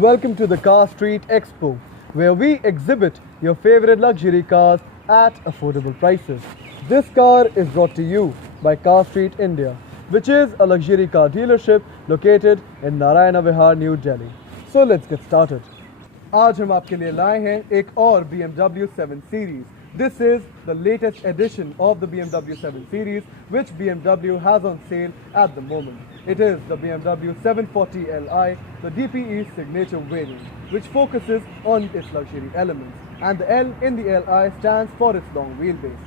and welcome to the Car Street Expo, where we exhibit your favorite luxury cars at affordable prices. This car is brought to you by Car Street India, which is a luxury car dealership located in Naraina Vihar, New Delhi. So let's get started. आज हम आपके लिए लाए हैं एक और BMW 7 Series. This is the latest edition of the BMW 7 Series, which BMW has on sale at the moment. It is the BMW 740Li, the DPE Signature variant, which focuses on its luxury elements. And the L in the Li stands for its long wheelbase.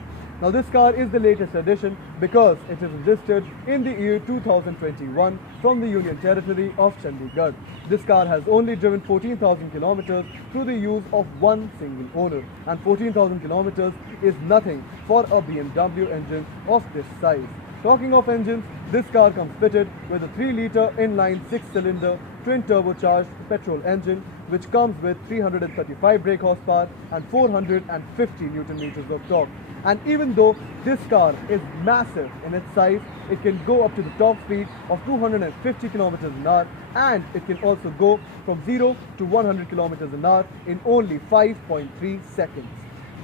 Now this car is the latest edition because it is registered in the year 2021 from the Union Territory of Chandigarh. This car has only driven 14,000 kilometers through the use of one single owner, and 14,000 kilometers is nothing for a BMW engine of this size. Talking of engines, this car comes fitted with a 3-litre inline 6-cylinder twin turbocharged petrol engine, which comes with 335 brake horsepower and 450 Newton meters of torque. And even though this car is massive in its size, it can go up to the top speed of 250 kilometers an hour, and it can also go from 0 to 100 kilometers an hour in only 5.3 seconds.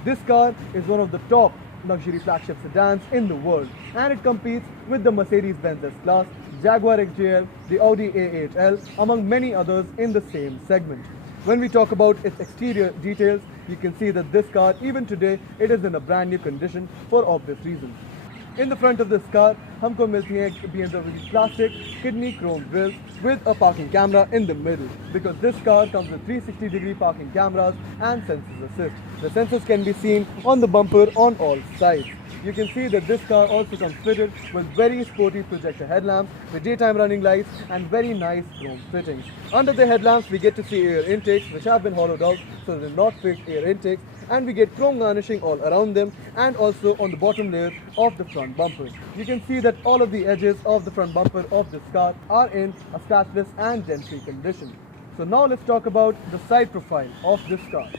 This car is one of the top luxury flagship sedans in the world, and it competes with the Mercedes-Benz S-Class, Jaguar XJL, the Audi A8L, among many others in the same segment. When we talk about its exterior details, you can see that this car, even today, it is in a brand new condition for obvious reasons. In the front of this car, हमको मिलती है BMW की classic kidney chrome grills with a parking camera in the middle, because this car comes with 360-degree parking cameras and sensors assist. The sensors can be seen on the bumper on all sides. You can see that this car also comes fitted with very sporty projector headlamps with daytime running lights and very nice chrome fittings. Under the headlamps, we get to see air intakes which have been hollowed out so they're not fixed air intakes, and we get chrome garnishing all around them and also on the bottom layer of the front bumper. You can see that all of the edges of the front bumper of this car are in a scratchless and dent-free condition. So now let's talk about the side profile of this car.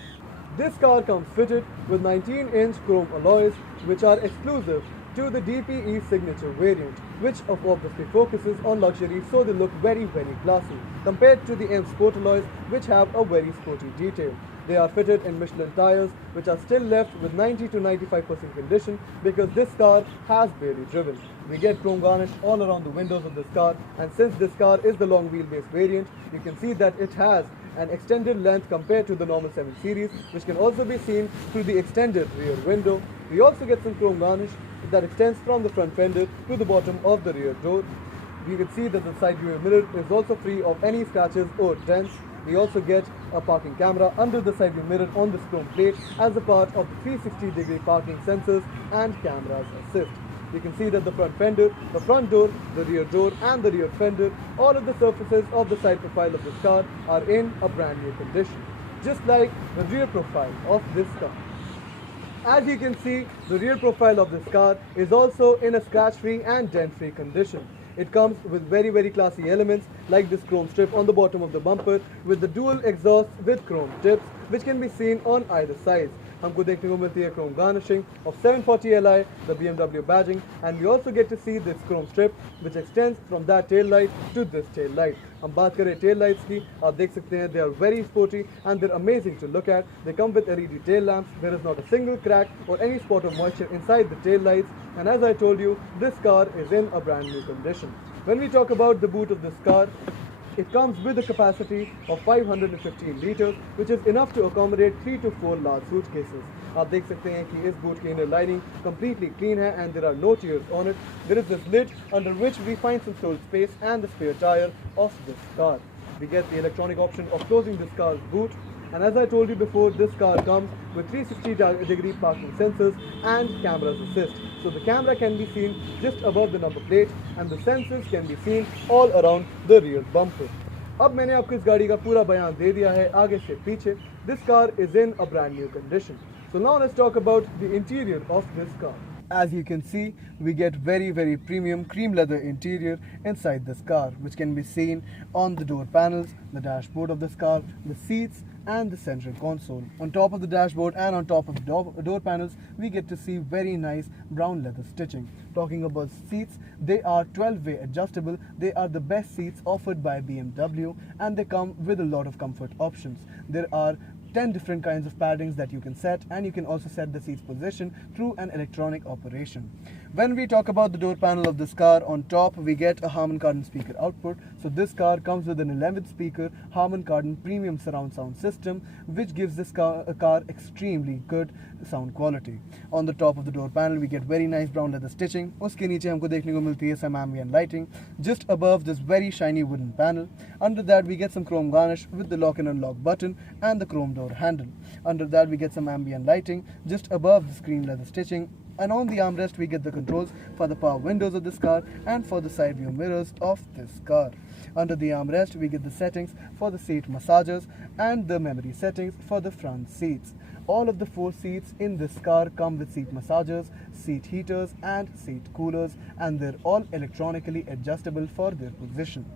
This car comes fitted with 19-inch chrome alloys, which are exclusive to the DPE Signature variant, which obviously focuses on luxury, so they look very classy compared to the M Sport alloys, which have a very sporty detail. They are fitted in Michelin tires, which are still left with 90 to 95% condition because this car has barely driven. We get chrome garnish all around the windows of this car, and since this car is the long wheelbase variant, you can see that it has an extended length compared to the normal 7 Series, which can also be seen through the extended rear window. We also get some chrome garnish that extends from the front fender to the bottom of the rear door. You can see that the side rear mirror is also free of any scratches or dents. We also get a parking camera under the side view mirror on this chrome plate as a part of the 360-degree parking sensors and cameras assist. You can see that the front fender, the front door, the rear door and the rear fender, all of the surfaces of the side profile of this car are in a brand new condition, just like the rear profile of this car. As you can see, the rear profile of this car is also in a scratch-free and dent-free condition. It comes with very classy elements like this chrome strip on the bottom of the bumper with the dual exhaust with chrome tips, which can be seen on either side. हमको देखने को मिलती है chrome garnishing of 740Li, the BMW badging, and we also get to see this chrome strip which extends from that tail light to this tail light. हम बात करें tail lights की, आप देख सकते हैं they are very sporty and they're amazing to look at. They come with LED tail lamps. There is not a single crack or any spot of moisture inside the tail lights, and as I told you, this car is in a brand new condition. When we talk about the boot of this car, it comes with a capacity of 515 liters, which is enough to accommodate 3 to 4 large suitcases. आप देख सकते हैं कि इस boot की inner lining completely clean है and there are no tears on it. There is this lid under which we find some storage space and the spare tire of this car. We get the electronic option of closing this car's boot, and as I told you before, this car comes with 360-degree parking sensors and cameras assist. So the camera can be seen just above the number plate and the sensors can be seen all around the rear bumper. अब मैंने आपको इस गाड़ी का पूरा बयान दे दिया है आगे से पीछे. This car is in a brand new condition. So now let's talk about the interior of this car. As you can see, we get very premium cream leather interior inside this car, which can be seen on the door panels, the dashboard of this car, the seats and the central console. On top of the dashboard and on top of the door panels, we get to see very nice brown leather stitching. Talking about seats, they are 12-way adjustable. They are the best seats offered by BMW, and they come with a lot of comfort options. There are 10 different kinds of paddings that you can set, and you can also set the seat's position through an electronic operation. When we talk about the door panel of this car, on top we get a Harman Kardon speaker output. So this car comes with an 11th speaker Harman Kardon premium surround sound system, which gives this car extremely good sound quality. On the top of the door panel we get very nice brown leather stitching. Uske niche humko dekhne ko milti hai some ambient lighting just above this very shiny wooden panel. Under that we get some chrome garnish with the lock and unlock button and the chrome door handle. Under that we get some ambient lighting just above the screen leather stitching. And on the armrest we get the controls for the power windows of this car and for the side view mirrors of this car. Under the armrest we get the settings for the seat massagers and the memory settings for the front seats. All of the 4 seats in this car come with seat massagers, seat heaters and seat coolers, and they're all electronically adjustable for their position.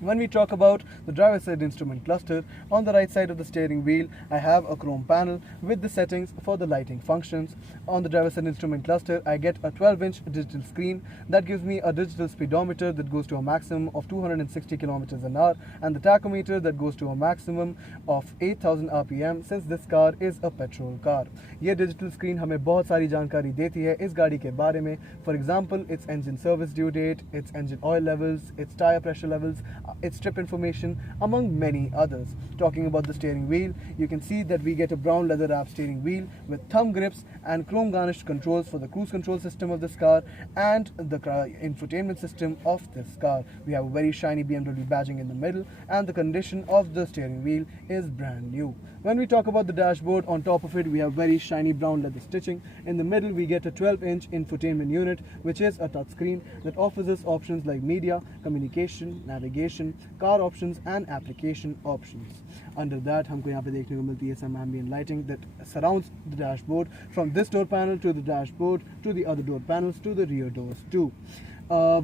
When we talk about the driver's side instrument cluster, on the right side of the steering wheel, I have a chrome panel with the settings for the lighting functions. On the driver's side instrument cluster, I get a 12-inch digital screen that gives me a digital speedometer that goes to a maximum of 260 kilometers an hour and the tachometer that goes to a maximum of 8000 RPM since this car is a petrol car. ये digital screen हमें बहुत सारी जानकारी देती है इस गाड़ी के बारे में. For example, its engine service due date, its engine oil levels, its tire pressure levels, its trip information, among many others. Talking about the steering wheel, you can see that we get a brown leather wrapped steering wheel with thumb grips and chrome garnished controls for the cruise control system of this car and the infotainment system of this car. We have a very shiny BMW badging in the middle, and the condition of the steering wheel is brand new. When we talk about the dashboard, on top of it we have very shiny brown leather stitching. In the middle we get a 12-inch infotainment unit, which is a touchscreen that offers us options like media, communication, navigation, car options and application options. Under that हमको यहाँ पे देखने को मिलती है some ambient lighting that surrounds the dashboard from this door panel to the dashboard to the other door panels to the rear doors too.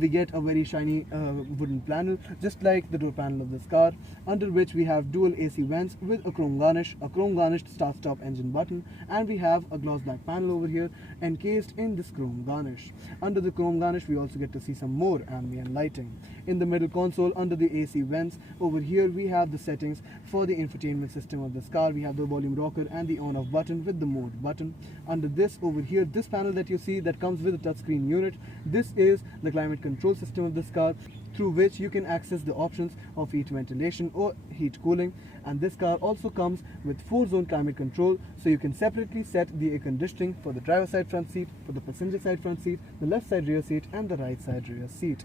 We get a very shiny wooden panel just like the door panel of this car, under which we have dual AC vents with a chrome garnished start-stop engine button, and we have a gloss black panel over here encased in this chrome garnish. Under the chrome garnish we also get to see some more ambient lighting. In the middle console under the AC vents over here we have the settings for the infotainment system of this car. We have the volume rocker and the on-off button with the mode button. Under this over here, this panel that you see that comes with a touchscreen unit, this is the climate control system of this car, through which you can access the options of heat ventilation or heat cooling. And this car also comes with 4-zone climate control, so you can separately set the air conditioning for the driver side front seat, for the passenger side front seat, the left side rear seat and the right side rear seat.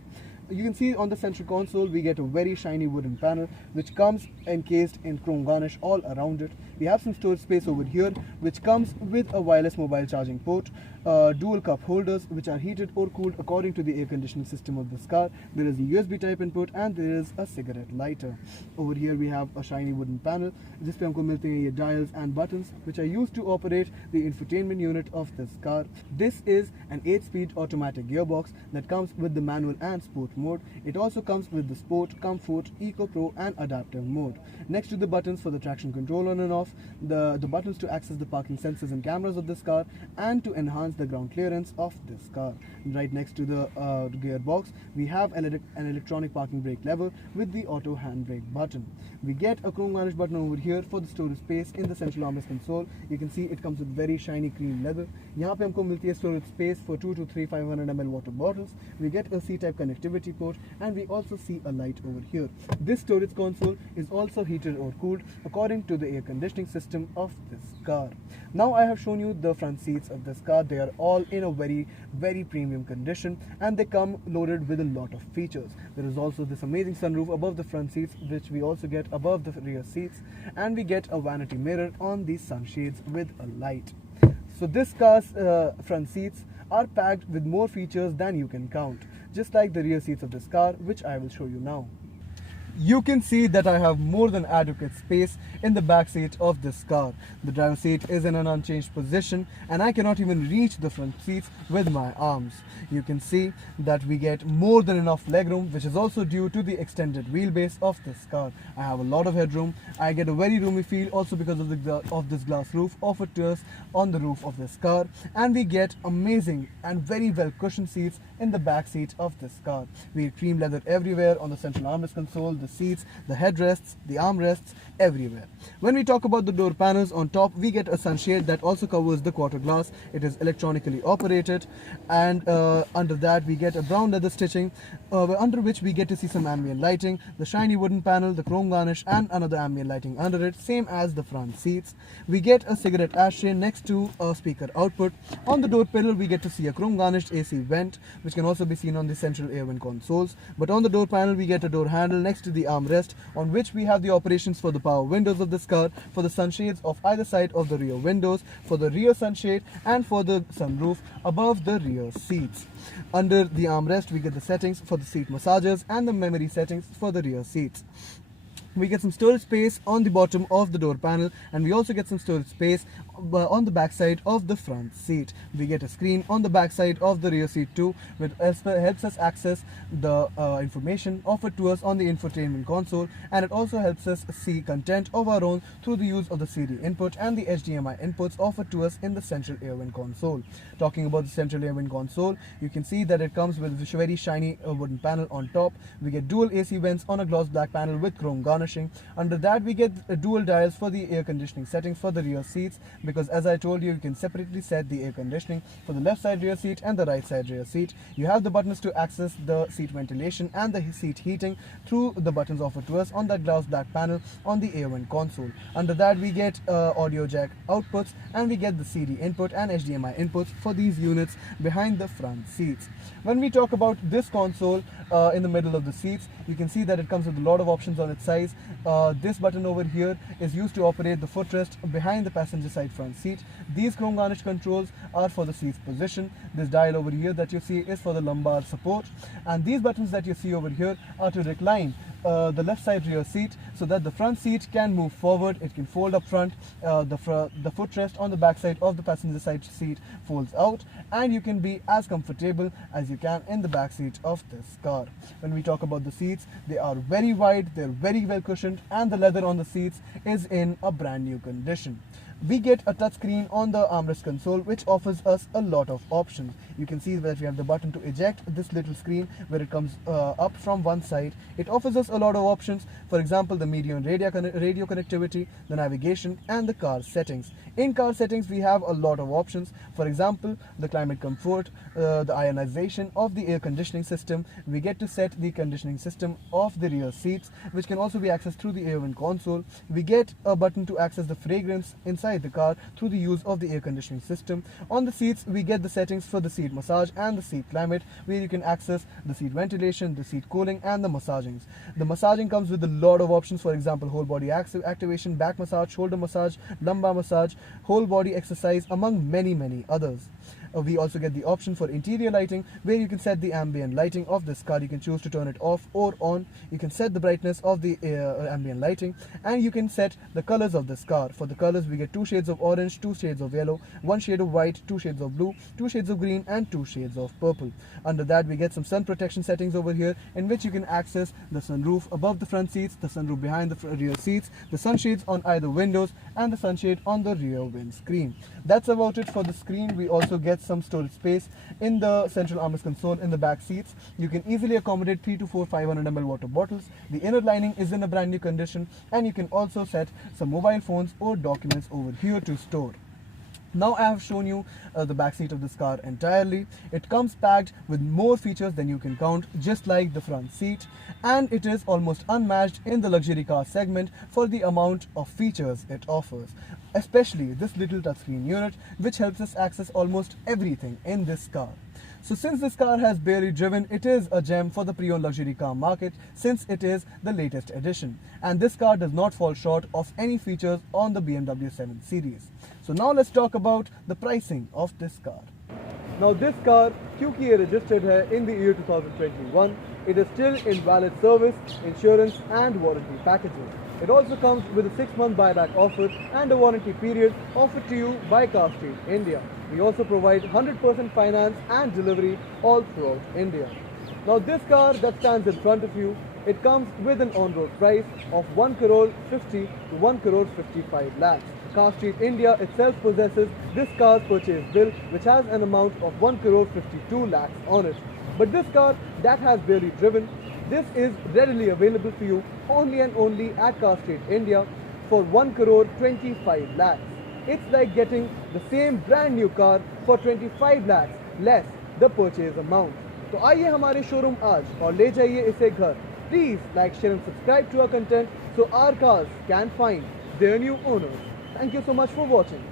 You can see on the central console we get a very shiny wooden panel which comes encased in chrome garnish all around it. We have some storage space over here which comes with a wireless mobile charging port, dual cup holders which are heated or cooled according to the air conditioning system of this car. There is a USB type input and there is a cigarette lighter. Over here we have a shiny wooden panel. जिस पे हमको मिलते हैं ये dials and buttons which are used to operate the infotainment unit of this car. This is an 8-speed automatic gearbox that comes with the manual and sport mode. It also comes with the Sport, Comfort, Eco Pro and Adaptive mode. Next to the buttons for the traction control on and off, the buttons to access the parking sensors and cameras of this car and to enhance the ground clearance of this car. Right next to the gearbox, we have an electronic parking brake lever with the auto handbrake button. We get a chrome garnish button over here for the storage space in the central armrest console. You can see it comes with very shiny cream leather. यहाँ पे हमको मिलती है storage space for 2 to 3 500 ml water bottles. We get a C-type connectivity port and we also see a light over here. This storage console is also heated or cooled according to the air conditioning system of this car. Now I have shown you the front seats of this car. They are all in a very premium condition and they come loaded with a lot of features. There is also this amazing sunroof above the front seats which we also get above the rear seats, and we get a vanity mirror on these sunshades with a light. So this car's front seats are packed with more features than you can count, just like the rear seats of this car, which I will show you now. You can see that I have more than adequate space in the back seat of this car. The driver's seat is in an unchanged position and I cannot even reach the front seats with my arms. You can see that we get more than enough legroom, which is also due to the extended wheelbase of this car. I have a lot of headroom. I get a very roomy feel also because of this glass roof offered to us on the roof of this car, and we get amazing and very well cushioned seats in the back seat of this car. We have cream leather everywhere on the central armrest console, the seats, the headrests, the armrests, everywhere. When we talk about the door panels, on top we get a sunshade that also covers the quarter glass. It is electronically operated, and under that we get a brown leather stitching under which we get to see some ambient lighting, the shiny wooden panel, the chrome garnish, and another ambient lighting under it, same as the front seats. We get a cigarette ashtray next to a speaker output. On the door panel we get to see a chrome garnished AC vent, which can also be seen on the central air vent consoles. But on the door panel we get a door handle next to the armrest, on which we have the operations for the power windows of this car, for the sunshades of either side of the rear windows, for the rear sunshade, and for the sunroof above the rear seats. Under the armrest we get the settings for the seat massagers and the memory settings for the rear seats. We get some storage space on the bottom of the door panel, and we also get some storage space on the back side of the front seat. We get a screen on the back side of the rear seat too, which helps us access the information offered to us on the infotainment console, and it also helps us see content of our own through the use of the CD input and the HDMI inputs offered to us in the central air vent console. Talking about the central air vent console, you can see that it comes with a very shiny wooden panel on top. We get dual AC vents on a gloss black panel with chrome garnish. Under that we get dual dials for the air conditioning settings for the rear seats, because as I told you can separately set the air conditioning for the left side rear seat and the right side rear seat. You have the buttons to access the seat ventilation and the seat heating through the buttons offered to us on that glass black panel on the air vent console. Under that we get audio jack outputs, and we get the CD input and HDMI inputs for these units behind the front seats. When we talk about this console in the middle of the seats, you can see that it comes with a lot of options on its size. This button over here is used to operate the footrest behind the passenger side front seat. These chrome garnished controls are for the seat's position. This dial over here that you see is for the lumbar support, and these buttons that you see over here are to recline the left side rear seat so that the front seat can move forward. It can fold up front. The footrest on the back side of the passenger side seat folds out, and you can be as comfortable as you can in the back seat of this car. When we talk about the seats, they are very wide, they're very well cushioned, and the leather on the seats is in a brand new condition. We get a touchscreen on the armrest console, which offers us a lot of options. You can see that we have the button to eject this little screen where it comes up from one side. It offers us a lot of options, for example the media and radio connectivity, the navigation, and the car settings. In car settings we have a lot of options, for example the climate comfort, the ionization of the air conditioning system. We get to set the conditioning system of the rear seats, which can also be accessed through the air vent console. We get a button to access the fragrance inside the car through the use of the air conditioning system. On the seats we get the settings for the seat massage and the seat climate, where you can access the seat ventilation, the seat cooling, and the massagings. The massaging comes with a lot of options, for example whole body activation, back massage, shoulder massage, lumbar massage, whole body exercise, among many others. We also get the option for interior lighting, where you can set the ambient lighting of this car. You can choose to turn it off or on. You can set the brightness of the ambient lighting, and you can set the colors of this car. For the colors we get 2 shades of orange, 2 shades of yellow, 1 shade of white, 2 shades of blue, 2 shades of green, and 2 shades of purple. Under that we get some sun protection settings over here, in which you can access the sunroof above the front seats, the sunroof behind the rear seats, the sunshades on either windows, and the sunshade on the rear windscreen. That's about it for the screen. We also get some storage space in the central armrest console in the back seats. You can easily accommodate 3 to 4 500 ml water bottles. The inner lining is in a brand new condition, and you can also set some mobile phones or documents over here to store. Now I have shown you the back seat of this car entirely. It comes packed with more features than you can count, just like the front seat, and it is almost unmatched in the luxury car segment for the amount of features it offers. Especially this little touchscreen unit, which helps us access almost everything in this car. So since this car has barely driven, it is a gem for the pre-owned luxury car market, since it is the latest edition. And this car does not fall short of any features on the BMW 7 Series. So now let's talk about the pricing of this car. Now this car, क्योंकि ये registered है in the year 2021, it is still in valid service, insurance and warranty packages. It also comes with a 6-month buyback offer and a warranty period offered to you by Car Street India. We also provide 100% finance and delivery all throughout India. Now this car that stands in front of you, it comes with an on-road price of 1 crore 50 to 1 crore 55 lakhs. Car Street India itself possesses this car's purchase bill, which has an amount of 1 crore 52 lakhs on it. But this car that has barely driven, this is readily available for you only and only at Car Street India for 1 crore 25 lakhs. It's like getting the same brand new car for 25 lakhs less the purchase amount. तो आइए हमारे showroom आज और ले जाइए इसे घर. Please like, share and subscribe to our content so our cars can find their new owners. Thank you so much for watching.